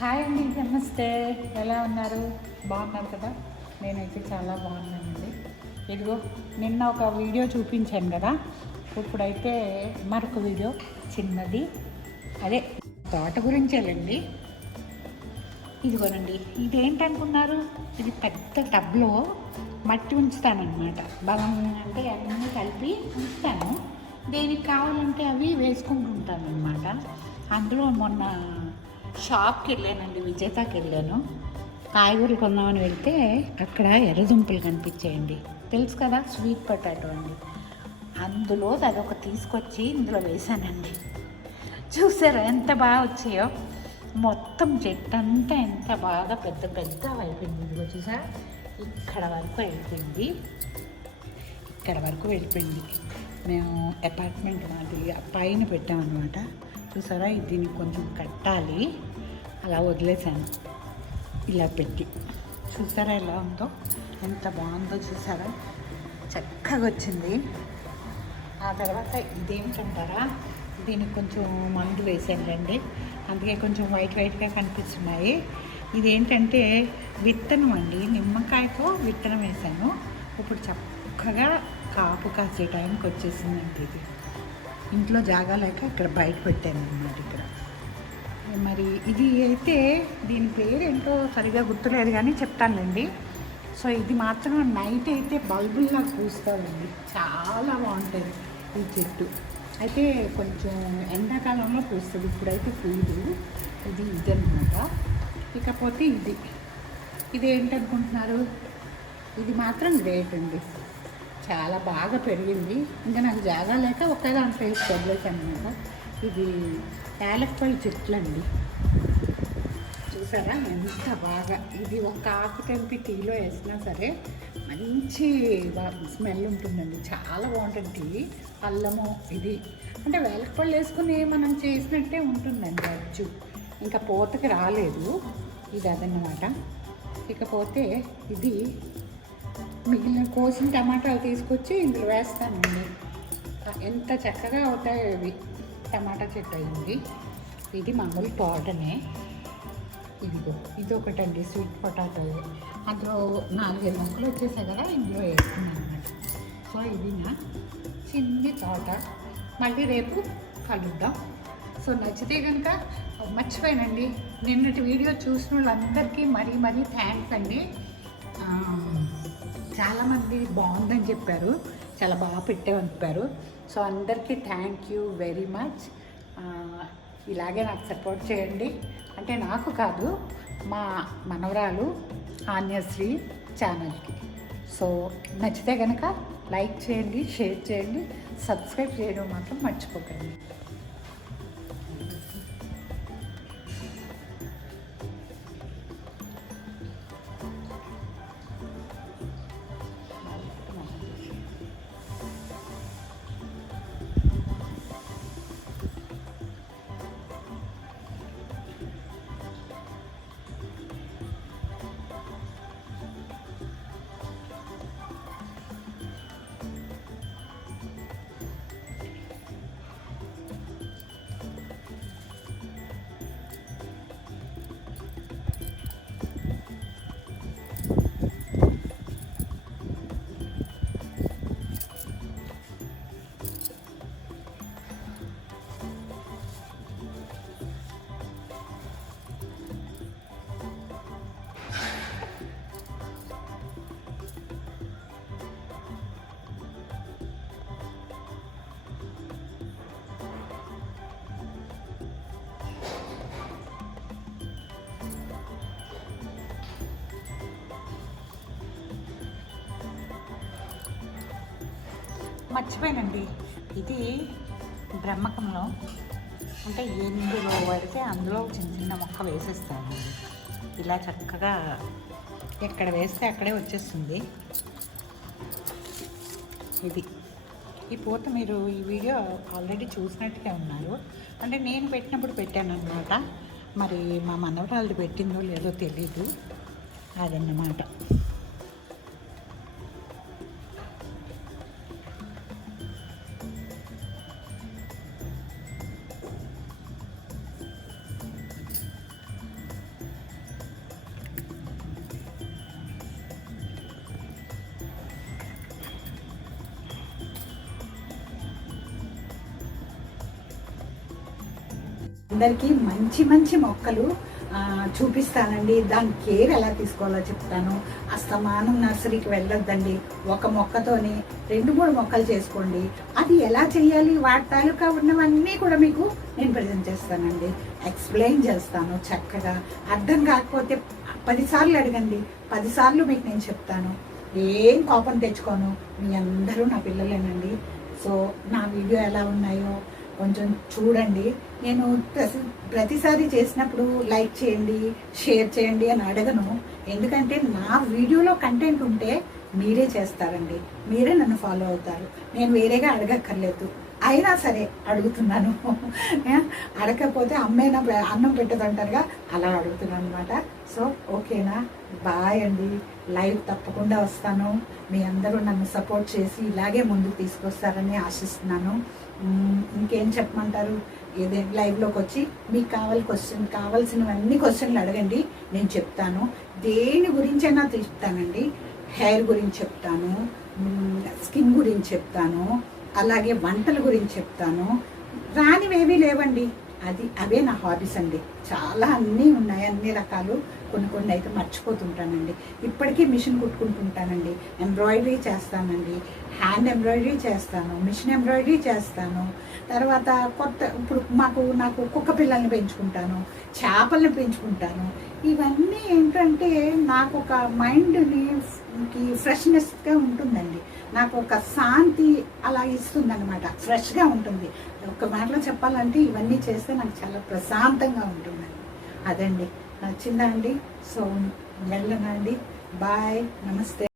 Hi అండి, నమస్తే. ఎలా ఉన్నారు? బాగున్నారు కదా? నేనైతే చాలా బాగున్నానండి. ఇదిగో నిన్న ఒక వీడియో చూపించాను కదా, ఇప్పుడైతే మరొక వీడియో చిన్నది, అదే తోట గురించేనండి. ఇదిగోనండి, ఇదేంటనుకున్నారు? ఇది పెద్ద టబ్లో మట్టి ఉంచుతానన్నమాట. బలం అంటే అన్నీ కలిపి ఉంచుతాను. దేనికి కావాలంటే అవి వేసుకుంటుంటానన్నమాట. అందులో మొన్న షాప్కి వెళ్ళానండి, విజేతకి వెళ్ళాను. కాయగూరలు కొందామని వెళ్తే అక్కడ ఎర్రదుంపలు కనిపించాయండి. తెలుసు కదా, స్వీట్ పొటాటో అండి. అందులో అదొక తీసుకొచ్చి ఇందులో వేసానండి. చూసారా ఎంత బాగా వచ్చాయో? మొత్తం చెట్టు అంతా ఎంత బాగా పెద్ద పెద్ద అయిపోయింది. ఇదిగో చూసా, ఇక్కడ వరకు వెళ్ళిపోయింది. ఇక్కడ వరకు వెళ్ళిపోయింది. మేము అపార్ట్మెంట్ మాదిరి పైన పెట్టామన్నమాట. చూసారా, దీన్ని కొంచెం కట్టాలి, అలా వదిలేసాను ఇలా పెట్టి. చూసారా ఎలా ఉందో, ఎంత బాగుందో చూసారా, చక్కగా వచ్చింది. ఆ తర్వాత ఇదేమిటంటారా, దీనికి కొంచెం మందు వేసానులేండి, అందుకే కొంచెం వైట్ వైట్గా కనిపిస్తున్నాయి. ఇదేంటంటే విత్తనం అండి, నిమ్మకాయతో విత్తనం వేసాను. ఇప్పుడు చక్కగా కాపు కాసే టైంకి వచ్చేసిందండి. ఇది ఇంట్లో జాగా లేక ఇక్కడ బయట పెట్టాను అన్నమాట. ఇక్కడ మరి ఇది అయితే దీని పేరు ఏంటో సరిగా గుర్తులేదు కానీ చెప్తానులేండి. సో ఇది మాత్రం నైట్ అయితే బల్బుల్లా పూస్తుందండి, చాలా బాగుంటుంది ఈ చెట్టు. అయితే కొంచెం ఎండాకాలంలో పూస్తుంది, ఇప్పుడైతే పూయదు. ఇది ఇదన్నమాట. ఇకపోతే ఇది ఏంటనుకుంటున్నారు? ఇది మాత్రం గ్రేట్ అండి, చాలా బాగా పెరిగింది. ఇంకా నాకు జాగా లేక ఒకే దాంట్లో వేసి వదిలేసాను అనమాట. ఇది యాలక్కాయ చెట్లు అండి. చూసారా ఎంత బాగా, ఇది ఒక ఆకు తెంపి టీలో వేసినా సరే మంచి స్మెల్ ఉంటుందండి, చాలా బాగుంటుంది టీ. అల్లము ఇది అంటే వేలకపళ్ళు వేసుకుని మనం చేసినట్టే ఉంటుందండి అచ్చు. ఇంకా పూతకి రాలేదు ఇది, అదన్నమాట. ఇకపోతే ఇది మిగిలిన కోసిన టమాటాలు తీసుకొచ్చి ఇందులో వేస్తానండి. ఎంత చక్కగా అవుతాయో ఇవి. టమాటా చెట్టు అయింది. ఇది మామూలు తోటనే. ఇదిగో ఇది ఒకటండి స్వీట్ పొటాటో. అందులో 4-5 మొక్కలు వచ్చేసాయి కదా, ఇందులో వేస్తున్నాను అన్నమాట. సో ఇది నా చిన్ని తోట. మళ్ళీ రేపు కలుద్దాం. సో నచ్చితే కనుక, మర్చిపోయానండి, నిన్నటి వీడియో చూసిన వాళ్ళందరికీ మరీ మరీ థ్యాంక్స్ అండి. చాలామంది బాగుందని చెప్పారు, చాలా బాగా పెట్టామని చెప్పారు. సో అందరికీ థ్యాంక్ యూ వెరీ మచ్. ఇలాగే నాకు సపోర్ట్ చేయండి. అంటే నాకు కాదు, మా మనవరాలు ఆన్యశ్రీ ఛానల్కి. సో నచ్చితే కనుక లైక్ చేయండి, షేర్ చేయండి, సబ్స్క్రైబ్ చేయడం మాత్రం మర్చిపోకండి. మర్చిపోయానండి, ఇది బ్రహ్మకంలో అంటే ఎందులో పడితే అందులో చిన్న చిన్న మొక్క వేసేస్తాను. ఇలా చక్కగా ఎక్కడ వేస్తే అక్కడే వచ్చేస్తుంది. ఇది ఈ పూత మీరు ఈ వీడియో ఆల్రెడీ చూసినట్టుగా ఉన్నారు. అంటే నేను పెట్టినప్పుడు పెట్టాను అన్నమాట. మరి మా మనవరాలు పెట్టిందో లేదో తెలీదు, అదన్నమాట. అందరికీ మంచి మంచి మొక్కలు చూపిస్తానండి. దాని కేర్ ఎలా తీసుకోవాలో చెప్తాను. అస్తమానం నర్సరీకి వెళ్ళొద్దండి. ఒక మొక్కతోని 2-3 మొక్కలు చేసుకోండి. అది ఎలా చేయాలి, వాటి తాలూకా ఉన్నవన్నీ కూడా మీకు నేను ప్రజెంట్ చేస్తానండి. ఎక్స్ప్లెయిన్ చేస్తాను చక్కగా. అర్థం కాకపోతే 10 సార్లు అడగండి, 10 సార్లు మీకు నేను చెప్తాను. ఏం కోపం తెచ్చుకోను. మీ అందరూ నా పిల్లలేనండి. సో నా వీడియో ఎలా ఉన్నాయో కొంచెం చూడండి. నేను ప్రతిసారి చేసినప్పుడు లైక్ చేయండి, షేర్ చేయండి అని అడగను. ఎందుకంటే నా వీడియోలో కంటెంట్ ఉంటే మీరే చేస్తారండి, మీరే నన్ను ఫాలో అవుతారు. నేను వేరేగా అడగక్కర్లేదు. అయినా సరే అడుగుతున్నాను. అడగకపోతే అమ్మేనా అన్నం పెట్టదంటారుగా, అలా అడుగుతున్నాను అనమాట. సో ఓకేనా, బాయ్ అండి. లైవ్ తప్పకుండా వస్తాను. మీ అందరూ నన్ను సపోర్ట్ చేసి ఇలాగే ముందుకు తీసుకొస్తారని ఆశిస్తున్నాను. ఇంకేం చెప్పమంటారు? ఏదే లైవ్లోకి వచ్చి మీకు కావాల్సినవన్నీ క్వశ్చన్లు అడగండి, నేను చెప్తాను. దేని గురించైనా చెప్తానండి. హెయిర్ గురించి చెప్తాను, స్కిన్ గురించి చెప్తాను, అలాగే వంటల గురించి చెప్తాను. రానివేవీ లేవండి. అవే నా హాబీస్ అండి. చాలా అన్నీ ఉన్నాయి, అన్ని రకాలు. కొన్ని అయితే మర్చిపోతుంటానండి. ఇప్పటికీ మిషన్ కుట్టుకుంటుంటానండి, ఎంబ్రాయిడరీ చేస్తానండి, హ్యాండ్ ఎంబ్రాయిడరీ చేస్తాను, మిషన్ ఎంబ్రాయిడరీ చేస్తాను. తర్వాత ఇప్పుడు నాకు కుక్క పిల్లల్ని పెంచుకుంటాను, చేపల్ని పెంచుకుంటాను. ఇవన్నీ ఏంటంటే నాకు ఒక మైండ్ని ఫ్రెష్నెస్గా ఉంటుందండి. నాకు ఒక శాంతి అలా ఇస్తుంది అనమాట. ఫ్రెష్గా ఉంటుంది. ఒక మాటలో చెప్పాలంటే ఇవన్నీ చేస్తే నాకు చాలా ప్రశాంతంగా ఉంటుందండి. అదండి, నచ్చిందా అండి? సో వెళ్ళనండి. బాయ్, నమస్తే.